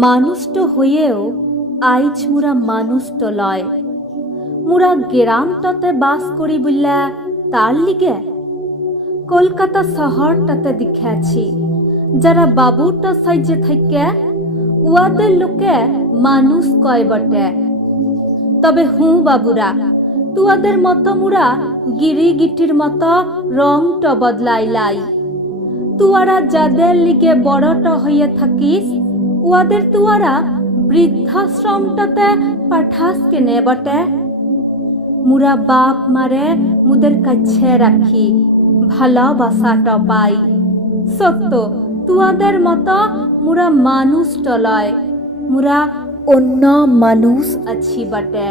মানুষ্ট হয়েও আইজ মোরা মানুষ্ট লয়। মোরা গ্রামটাতে বাস করি বললে তার লিগে কলকাতা শহরটাতে দেখেছি যারা বাবুটা সাইজে থাকে উয়াদের লোকে মানুষ কয় বটে। তবে হুঁ বাবুরা, তুয়াদের মতো মুরা গিরি গিটির মতো রংটা বদলাই লাই। তুয়ারা যাদের লিগে বড়টা হইয়া থাকিস উয়াদের তুয়ারা বৃদ্ধাশ্রমটাতে পাঠাস কেনে বটে। মুরা বাপ মারে মুদের কাছে রাখি, ভালোবাসাটা পাই। সত্য তুয়াদের মতো মুরা মানুষ টলয়, মুরা অন্য মানুষ আছি বটে।